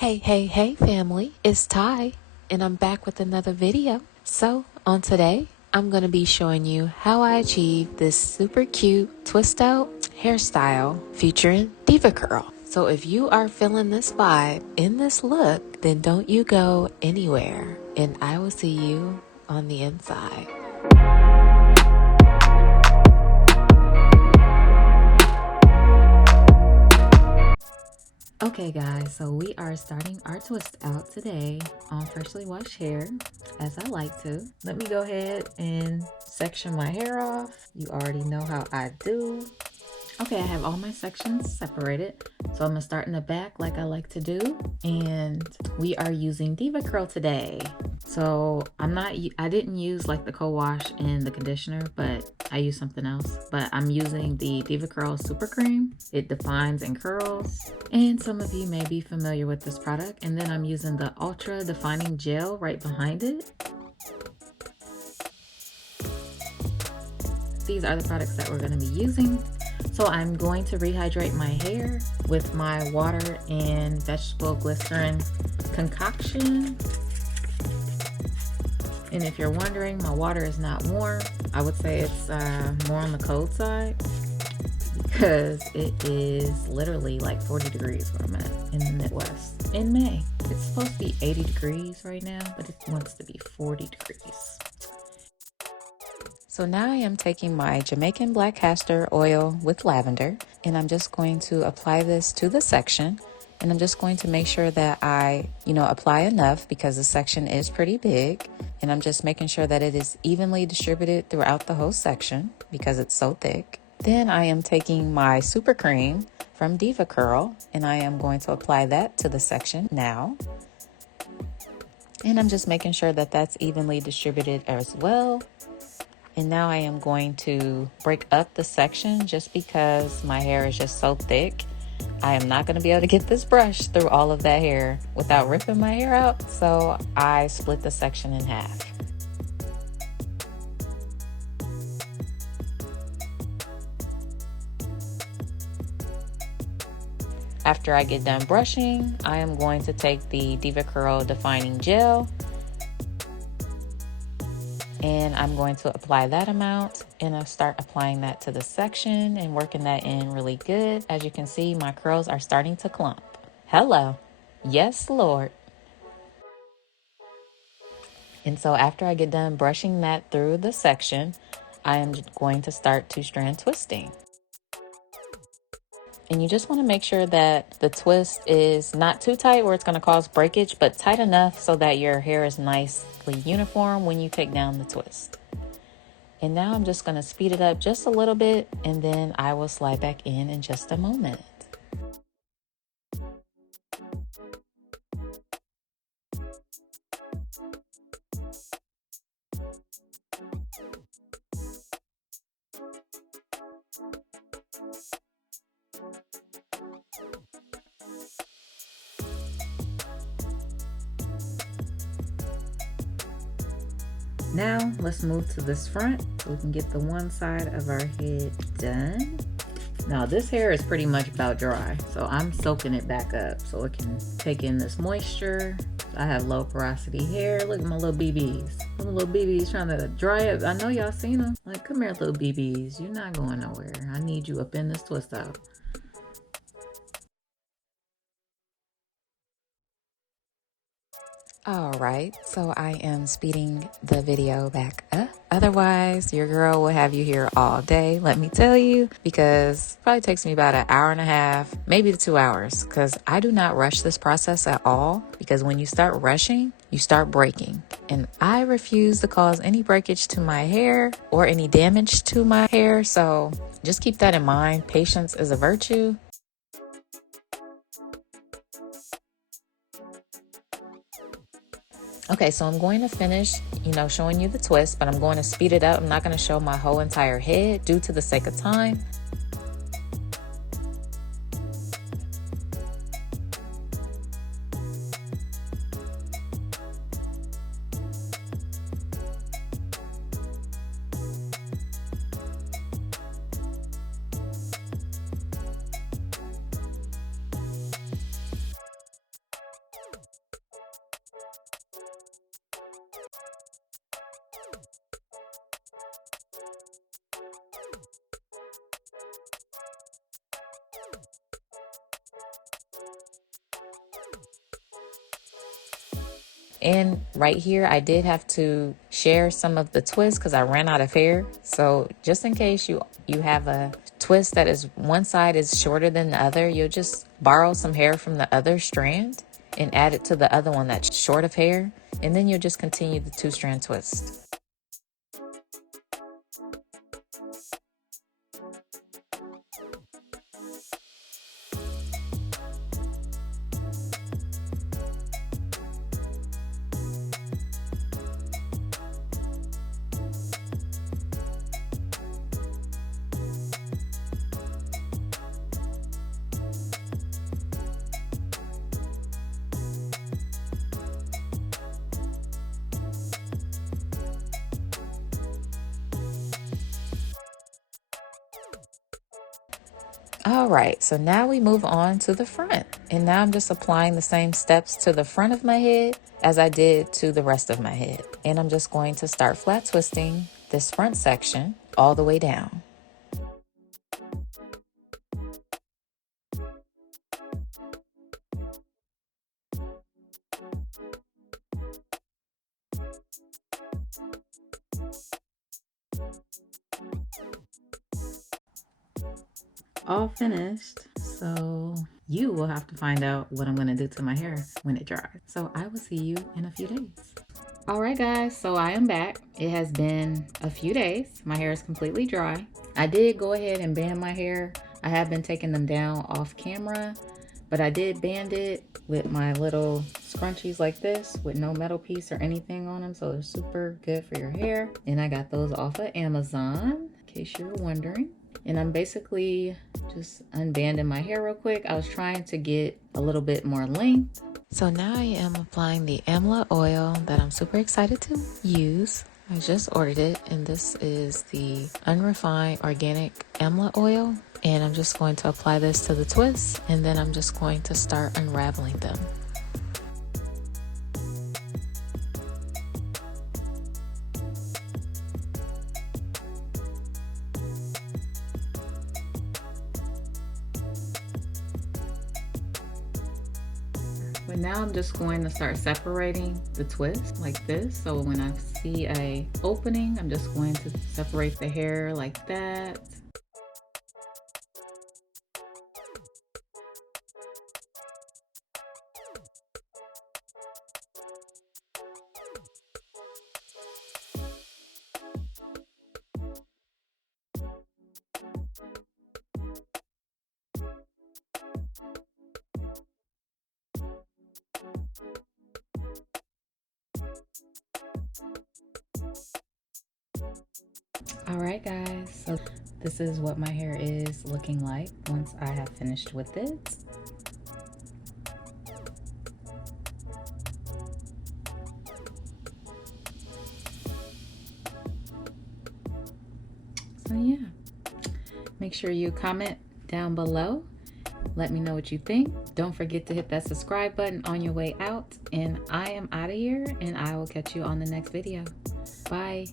Hey family, it's Ty and I'm back with another video. So on today, I'm going to be showing you how I achieve this super cute twist out hairstyle featuring Deva Curl. So if you are feeling this vibe in this look, then don't you go anywhere and I will see you on the inside. Okay guys, so we are starting our twist out today on freshly washed hair, as I like to. Let me go ahead and section my hair off. You already know how I do. Okay, I have all my sections separated. So I'm gonna start in the back like I like to do. And we are using Deva Curl today. So I didn't use like the co-wash and the conditioner, but I used something else. But I'm using the Deva Curl Super Cream. It defines and curls. And some of you may be familiar with this product. And then I'm using the Ultra Defining Gel right behind it. These are the products that we're gonna be using. So I'm going to rehydrate my hair with my water and vegetable glycerin concoction. And if you're wondering, my water is not warm. I would say it's more on the cold side because it is literally like 40 degrees where I'm at in the Midwest in May. It's supposed to be 80 degrees right now, but it wants to be 40 degrees. So now I am taking my Jamaican black castor oil with lavender, and I'm just going to apply this to the section. And I'm just going to make sure that I, apply enough because the section is pretty big. And I'm just making sure that it is evenly distributed throughout the whole section because it's so thick. Then I am taking my super cream from Deva Curl, and I am going to apply that to the section now. And I'm just making sure that that's evenly distributed as well. And now I am going to break up the section just because my hair is just so thick. I am not going to be able to get this brush through all of that hair without ripping my hair out. So I split the section in half. After I get done brushing, I am going to take the Deva Curl Defining Gel. And I'm going to apply that amount and I'll start applying that to the section and working that in really good. As you can see, my curls are starting to clump. Hello. Yes, Lord. And so after I get done brushing that through the section, I am going to start two-strand twisting. And you just want to make sure that the twist is not too tight where it's going to cause breakage, but tight enough so that your hair is nicely uniform when you take down the twist. And now I'm just going to speed it up just a little bit, and then I will slide back in just a moment. Now let's move to this front so we can get the one side of our head done. Now this hair is pretty much about dry, so I'm soaking it back up so it can take in this moisture. I have low porosity hair. Look at my little BBs. My little BBs trying to dry up. I know y'all seen them. Like, come here, little BBs. You're not going nowhere. I need you up in this twist out. All right, so I am speeding the video back up. Otherwise, your girl will have you here all day, let me tell you, because it probably takes me about an hour and a half, maybe 2 hours, because I do not rush this process at all, because when you start rushing, you start breaking. And I refuse to cause any breakage to my hair or any damage to my hair, so just keep that in mind. Patience is a virtue. Okay, so I'm going to finish, showing you the twist, but I'm going to speed it up. I'm not going to show my whole entire head due to the sake of time. And right here, I did have to share some of the twist because I ran out of hair. So just in case you have a twist that is one side is shorter than the other, you'll just borrow some hair from the other strand and add it to the other one that's short of hair. And then you'll just continue the 2-strand twist. All right, so now we move on to the front. And now I'm just applying the same steps to the front of my head as I did to the rest of my head. And I'm just going to start flat twisting this front section all the way down. All finished, so you will have to find out what I'm gonna do to my hair when it dries. So I will see you in a few days. All right guys, so I am back. It has been a few days. My hair is completely dry. I did go ahead and band my hair. I have been taking them down off camera, but I did band it with my little scrunchies like this with no metal piece or anything on them, so they're super good for your hair. And I got those off of Amazon, in case you're wondering. And I'm basically just unbanding my hair real quick. I was trying to get a little bit more length. So now I am applying the amla oil that I'm super excited to use. I just ordered it, and this is the unrefined organic amla oil. And I'm just going to apply this to the twists, and then I'm just going to start unraveling them. But now I'm just going to start separating the twist like this. So when I see a opening, I'm just going to separate the hair like that. All right guys, so this is what my hair is looking like once I have finished with it. So yeah, make sure you comment down below. Let me know what you think. Don't forget to hit that subscribe button on your way out. And I am out of here, and I will catch you on the next video. Bye.